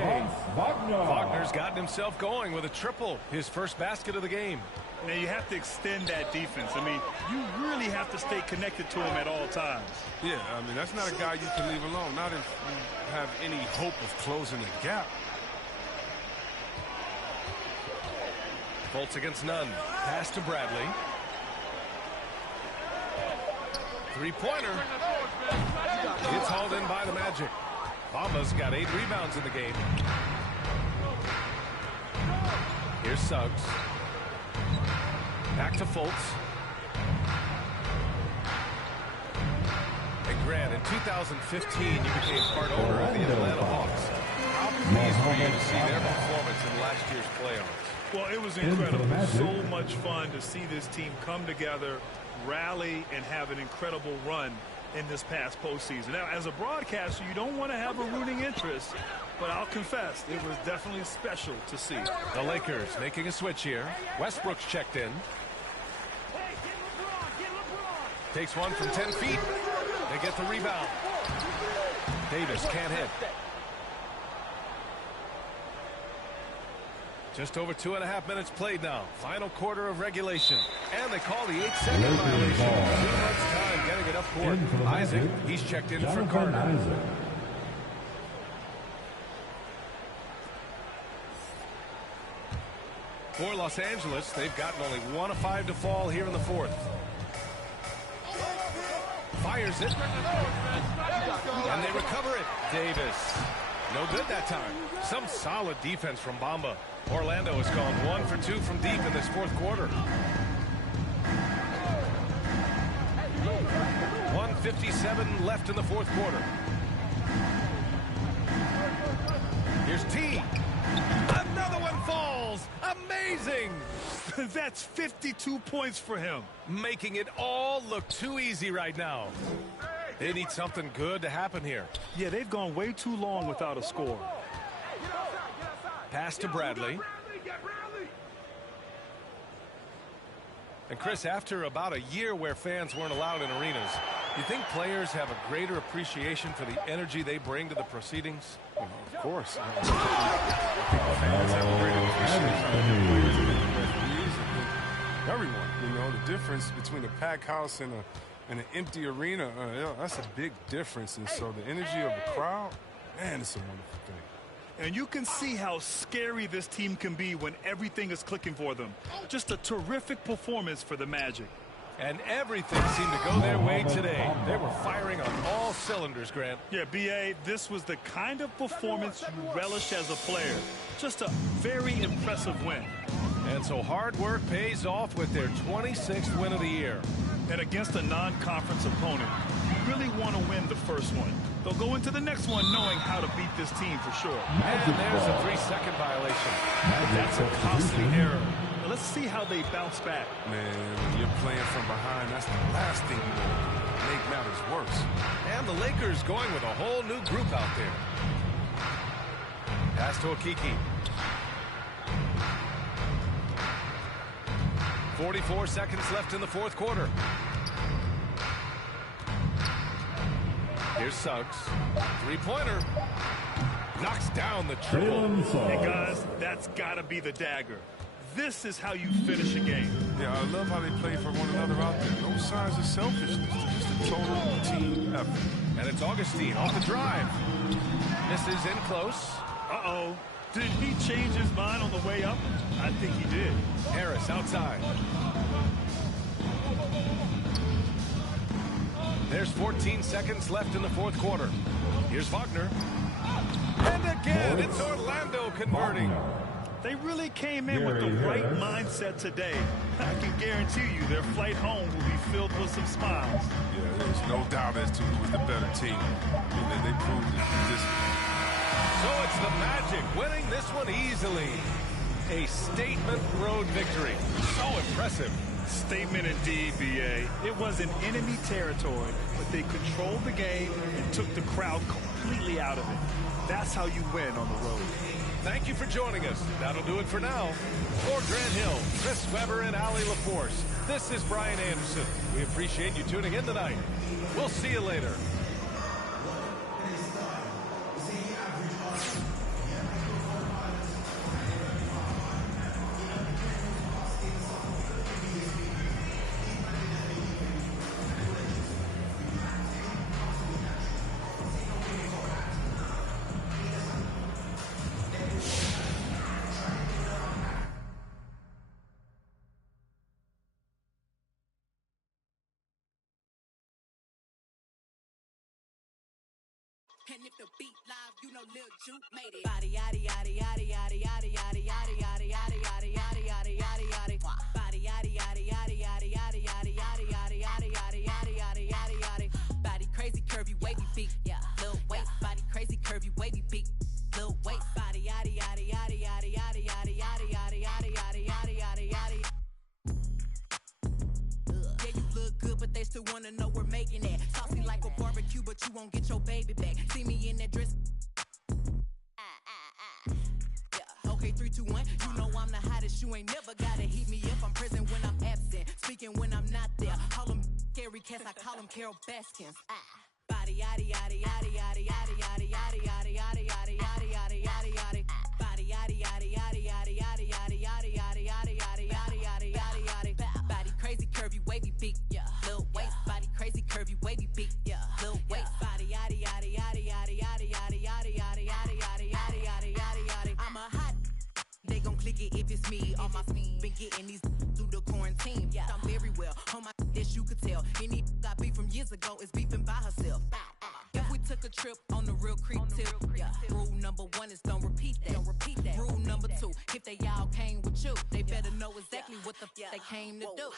Wagner's gotten himself going with a triple. His first basket of the game. Now you have to extend that defense. I mean, you really have to stay connected to him at all times. Yeah, I mean, that's not a guy you can leave alone. Not if you have any hope of closing the gap. Fultz against Nunn. Pass to Bradley. Three-pointer. It's hauled in by the Magic. Bamba's got 8 rebounds in the game. Here's Suggs. Back to Fultz. And Grant, in 2015, you became part owner of the Atlanta Hawks. How pleased were you to see their performance in last year's playoffs? Well, it was incredible. So much fun to see this team come together, rally, and have an incredible run in this past postseason. Now, as a broadcaster, you don't want to have a rooting interest, but I'll confess, it was definitely special to see. The Lakers making a switch here. Westbrook's checked in. Takes one from 10 feet. They get the rebound. Davis can't hit. Just over 2.5 minutes played now. Final quarter of regulation. And they call the 8-second violation. Too much time getting it up court. Isaac, he's checked in for Carter. For Los Angeles, they've gotten only 1 of 5 to fall here in the fourth. Fires it. And they recover it. Davis. No good that time. Some solid defense from Bamba. Orlando has gone 1 for 2 from deep in this fourth quarter. 1:57 left in the fourth quarter. Here's T. Another one falls. Amazing. That's 52 points for him. Making it all look too easy right now. They need something good to happen here. Yeah, they've gone way too long without a score. Pass to Bradley. And Chris, after about a year where fans weren't allowed in arenas, you think players have a greater appreciation for the energy they bring to the proceedings? Well, of course. Fans have a greater appreciation. Everyone, you know, the difference between a packed house and an empty arena, that's a big difference. And so the energy of the crowd, man, it's a wonderful thing. And you can see how scary this team can be when everything is clicking for them. Just a terrific performance for the Magic. And everything seemed to go their way today. They were firing on all cylinders, Grant. Yeah, B.A., this was the kind of performance you relish as a player. Just a very impressive win. And so hard work pays off with their 26th win of the year. And against a non-conference opponent, you really want to win the first one. They'll go into the next one knowing how to beat this team for sure. And there's a 3-second violation. That's a costly error. Let's see how they bounce back. Man, when you're playing from behind, that's the last thing you want to do. Make matters worse. And the Lakers going with a whole new group out there. Pass to Okiki. 44 seconds left in the fourth quarter. Here's Suggs. Three-pointer. Knocks down the triple. Hey, guys, that's got to be the dagger. This is how you finish a game. Yeah, I love how they play for one another out there. No signs of selfishness. Just a total team effort. And it's Augustine off the drive. Misses in close. Uh-oh. Did he change his mind on the way up? I think he did. Harris outside. There's 14 seconds left in the fourth quarter. Here's Wagner. And again, it's Orlando converting. They really came in with the right mindset today. I can guarantee you their flight home will be filled with some smiles. Yeah, there's no doubt as to who was the better team. I mean, they proved it. So it's the Magic winning this one easily. A statement road victory. So impressive. Statement indeed, BA. It was in enemy territory, but they controlled the game and took the crowd completely out of it. That's how you win on the road. Thank you for joining us. That'll do it for now. For Grant Hill, Chris Webber, and Allie LaForce, this is Brian Anderson. We appreciate you tuning in tonight. We'll see you later. And if the beat live, you know Lil Juke made it. Body yaddy yaddy yaddy yaddy yaddy yaddy yaddy yaddy yaddy yaddy yaddy yaddy yaddy yaddy. Body yaddy yaddy yaddy yaddy yaddy yaddy yaddy yaddy yaddy yaddy yaddy yaddy yaddy yaddy. Body crazy curvy wavy beat. Yeah. Lil waist. Body crazy curvy wavy beat. Lil waist. Body yaddy yaddy yaddy yaddy yaddy yaddy yaddy yaddy yaddy yaddy yaddy yaddy yaddy. Yeah, you look good, but they still wanna know we're making it. Saucy like a barbecue, but you won't get your baby back. See me in that dress. Yeah. Okay, 3, 2, 1. You know I'm the hottest. You ain't never gotta heat me up. I'm present when I'm absent, speaking when I'm not there. Call them scary cats. I call them Carol Baskins. Body yaddy yaddy yaddy yaddy yaddy yaddy yaddy yaddy yaddy yaddy yaddy yaddy yaddy yaddy. Body yaddy yaddy yaddy yaddy yaddy yaddy yaddy yaddy yaddy yaddy yaddy yaddy yaddy yaddy. Body crazy curvy wavy beat. Yeah. Lil waist. Body crazy curvy wavy beat. Yeah. Lil waist. Body yaddy yaddy yaddy yaddy yaddy yaddy yaddy yaddy yaddy yaddy yaddy yaddy yaddy yaddy. I'm a hot. They gon' click it if it's me. All my been getting these through the quarantine. Yeah. I'm very well on my this you could tell. Any got beef from years ago is beefing by herself. If we took a trip on the real creep tip, yeah. Rule number 1 is don't repeat that. Don't repeat that. Rule number 2, if they all came with you, they better know exactly what the they came to do.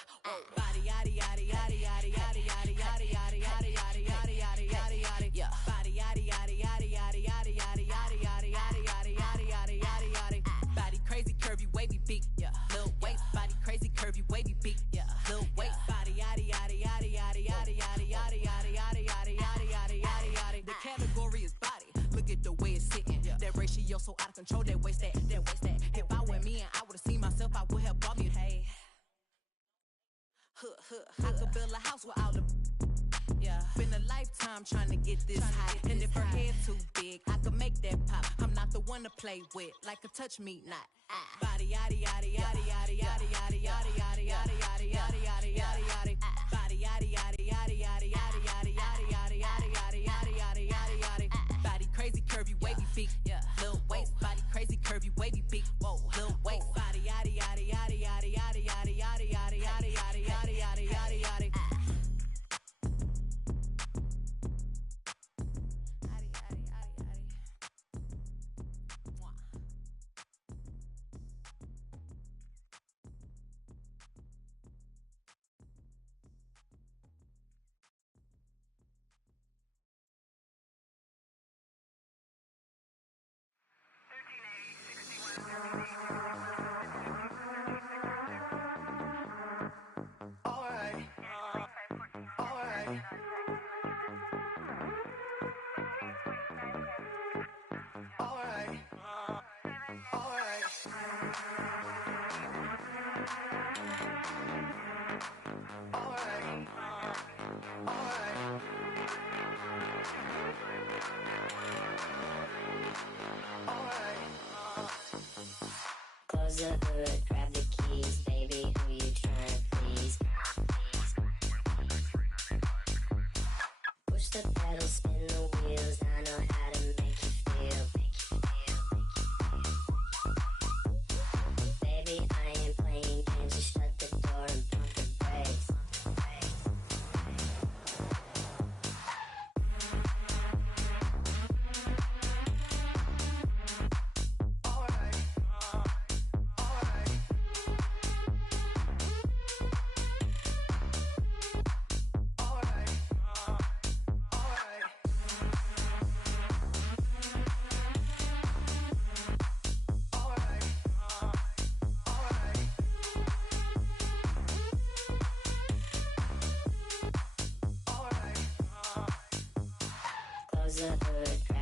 Body yaddy yaddy yaddy yaddy yaddy yaddy yaddy yaddy yaddy yaddy yaddy yaddy yaddy yaddy. Yeah. Body yaddy yaddy yaddy yaddy yaddy yaddy yaddy yaddy yaddy yaddy yaddy yaddy yaddy yaddy. Body crazy curvy wavy beat. Yeah. Lil waist. Body crazy curvy wavy beat. Yeah. Lil waist. Body yaddy yaddy yaddy yaddy yaddy yaddy yaddy yaddy yaddy yaddy yaddy yaddy yaddy yaddy. The category is body. Look at the way it's sitting. That ratio so out of control. That waist that. If I were me and I would've seen myself, I would have bought me. Hey. I could build a house with all the. Yeah. Been a lifetime trying to get this high. And if her head too big, I could make that pop. I'm not the one to play with, like a touch me not. Body yaddy yaddy yaddy yaddy yaddy yaddy yaddy yaddy yaddy yaddy yaddy yaddy yaddy yaddy. Body yaddy yaddy yaddy yaddy yaddy yaddy yaddy yaddy yaddy yaddy yaddy yaddy yaddy yaddy. Body crazy curvy wavy beat. Lil waist. Body crazy curvy wavy beat. Lil waist. Body yaddy yaddy yaddy yaddy yaddy yaddy yaddy yaddy yaddy yaddy yaddy yaddy yaddy yaddy. Close the hood, grab the keys, baby, who you trying to please? Push the pedal, spin the wheels, I know how to make you feel. Baby, I ain't playing games, just shut the door and pump the brakes. Close the hood.